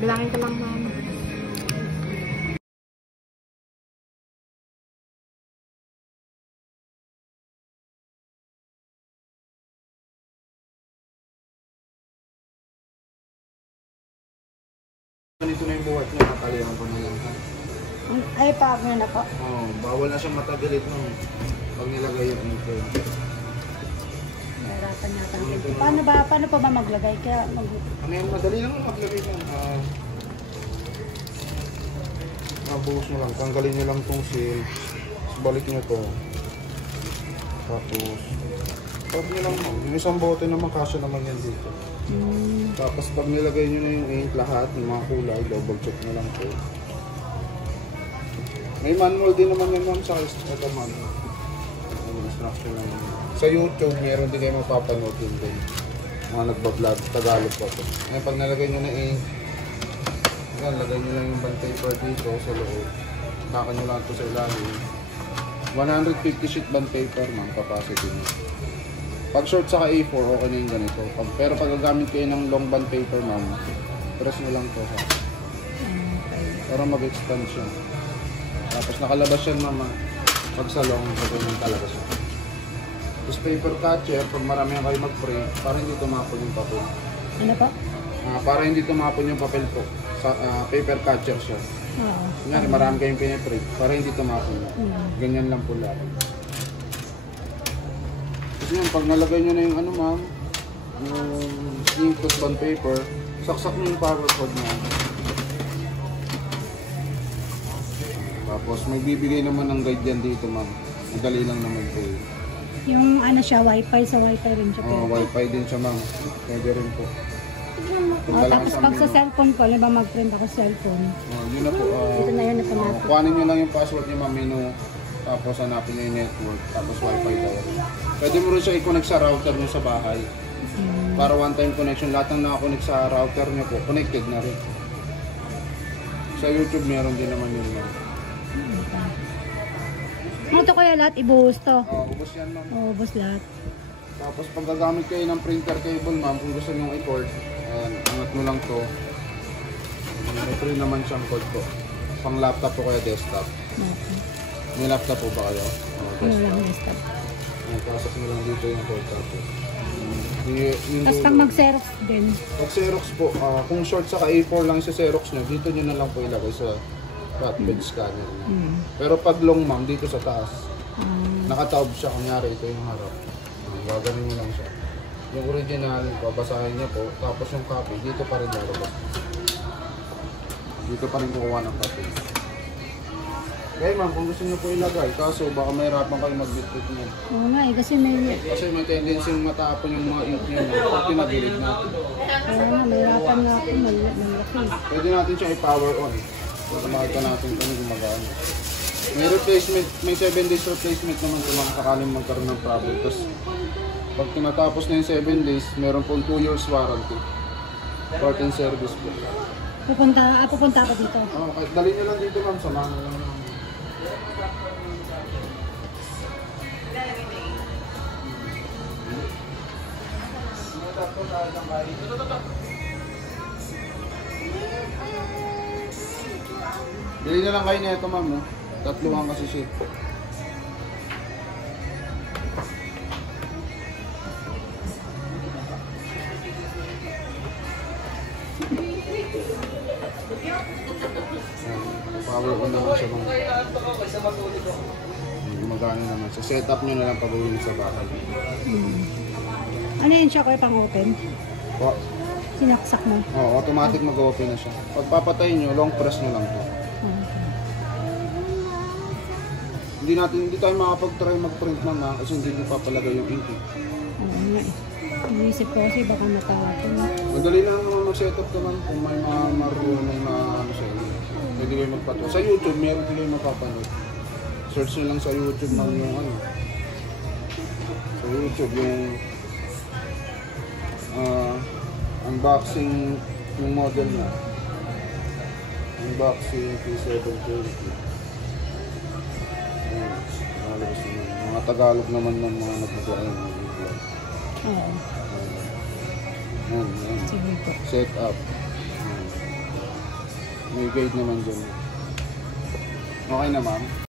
Bilangin ko lang mama. Ganito na yung buhat niya, nakalihan ko na yan. Ay, paab na po. Oo, bawal na siyang matagalit nung pag nilagay yung ink. Nahirapan yata ang ink. Paano pa ba maglagay? Kaya Ano yan, madali lang maglagay yan. Buhos nyo lang, tanggalin nyo lang itong seal. Balik nyo ito. Tapos, pag nyo lang, yung isang bote naman, kasya naman yan dito. Tapos pag nilagay nyo na yung ink lahat, yung mga kulay, double check nyo lang po. May manual din naman yan ma'am sa ito manual. Instruction lang naman. Sa YouTube, meron din kayo mapapanood din din. Mga nagbablog, Tagalog pa po. Ngayon pag nalagay nyo na ink, yan, lagay nyo lang yung bond paper dito sa loob. Baka nyo lang ito sa ilalim. 150 sheet bond paper ma'am, capacity nyo. Pag short sa A4, okay na yung ganito. Pero pag gagamit kayo ng long bond paper ma'am, press nyo lang ito ha. Para mag-expand siya. Tapos nakalabas yan mama. Pag sa long, ganyan talaga siya. Tapos paper catcher, pag marami kayo mag-print, para hindi tumapon yung papel. ano po? Para hindi tumapon yung papel po. Paper catcher siya. Oo. Kunyari, marami kayong piniprint, para hindi tumapon. Ganyan lang po lang. Kasi yan, pag nalagay nyo na yung ano ma'am, yung ink bond paper, saksak nyo yung power cord nyo. Tapos may bibigay naman ng guide yan dito ma'am. Madali lang naman po. Yung ano siya, wifi, sa wifi rin siya. Wifi din siya ma'am. Pwede rin po. Tapos pag sa cellphone ko, ba mag-print ako sa cellphone? Yun na po. Ito na yun, automatic. Kuhanin nyo lang yung password niya ma'am, menu. Tapos hanapin nyo yung network. Tapos wifi daw. Pwede mo rin siya i-connect sa router nyo sa bahay. Para one-time connection. Lahat ng nakakonect sa router nyo po, connected na rin. Sa YouTube meron din naman yun ma'am. Ano to kaya lahat? Ibuhos to? Ubos yan ma'am. Ubos lahat. Tapos pag gagamit kayo ng printer cable ma'am, kung gusto nyo i-cord, angat mo lang to. May free naman siyang cord po. Pang laptop po kaya desktop. Okay. May laptop po ba kayo? Ano lang desktop. Pasok nyo lang dito yung cord tapos. Tapos pag mag-xerox din. Pag xerox po, kung short sa A4 lang sa xerox nyo, dito nyo na lang po ilagay sa flatbed scanner. Pero pag long ma'am, dito sa taas. Nakataob siya, kunyari ito yung harap. Gaganin nyo lang siya. Yung original, babasahin nyo po. Tapos yung copy, dito pa rin lalabas. Dito pa rin kukuha ng copy. Okay ma'am, kung gusto nyo po ilagay, kaso baka mahirapan kayo mag-bitbit nyo. Oo nga eh, kasi may tendency yung matapon yung mga ink nyo pag pinagilid natin. Kaya nga, mahirapan nga ako, malaki. Pwede natin siya i-power on. Para makita natin kung ano gumagana. May replacement, may 7 days replacement naman kung sakaling magkaroon ng problem. Tapos pag tinatapos na yung 7 days, meron pong 2 years warranty. Part and service po. Pupunta ako dito. Kahit dali nyo lang dito ma'am, samahan na lang. Bili na lang kayo na ito ma'am. Tatluhan kasi siya. Power on naman siya ma'am. Gumagana naman siya. Set up nyo na lang pag-uwi sa bahay. Ano yun siya kayo pang-open? Po. Sinaksak mo? Oo, automatic mag-open na siya. Pag papatay nyo, long press nyo lang po. Hindi tayo makapag-try mag-print naman kasi hindi ko papalagay yung ink. Oo nga eh. Inisip ko kasi baka matapon. Madali lang naman mag-setup naman kung may mga marunong, may mga ano sa inyo. Pwede kayo magpatuwa. Sa YouTube, meron din kayo mapapanood. Search nyo lang sa YouTube ng yung ano. Sa YouTube, yung unboxing yung model na. Unboxing P720. Mga Tagalog naman ng mga nagbubuhay ng video. Oo. Yan. Sige po. Set up. May guide naman dyan. Okay na, ma'am?